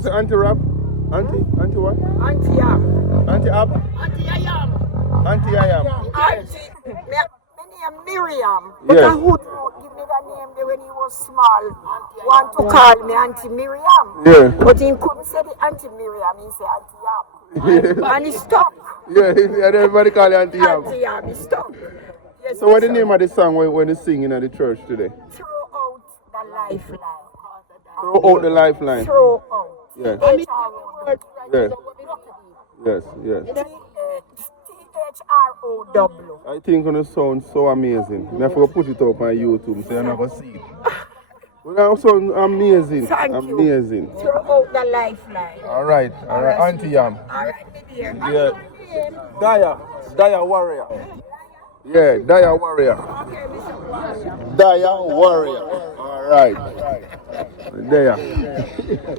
What's the Auntie Rab? Auntie what? Auntie Yam. Auntie Ab? Auntie Yam. Auntie Yam. Auntie. My name Miriam. But Yes. who give me that name there when he was small? Want to call me Auntie Miriam. Yeah. But he couldn't say the Auntie Miriam. He said Auntie Yam. And he stuck. Yeah, and everybody call you Auntie Yam. Auntie Yam. He stuck. Yes, So what's the name of the song when they sing in the church today? Throw out the lifeline. Throw out the lifeline. Throw out. Yes. Yes. Yes, yes. THROW. I think it's gonna sound so amazing. I have to put it up on YouTube so you're not gonna see it. Well, that sounds amazing. Thank you. Amazing. Throw out the lifeline. All right, Auntie Yam. All right, my dear. Yeah. Diawarrior. Yeah, diawarrior. Okay, Mr. Warrior. Diawarrior. All right. There.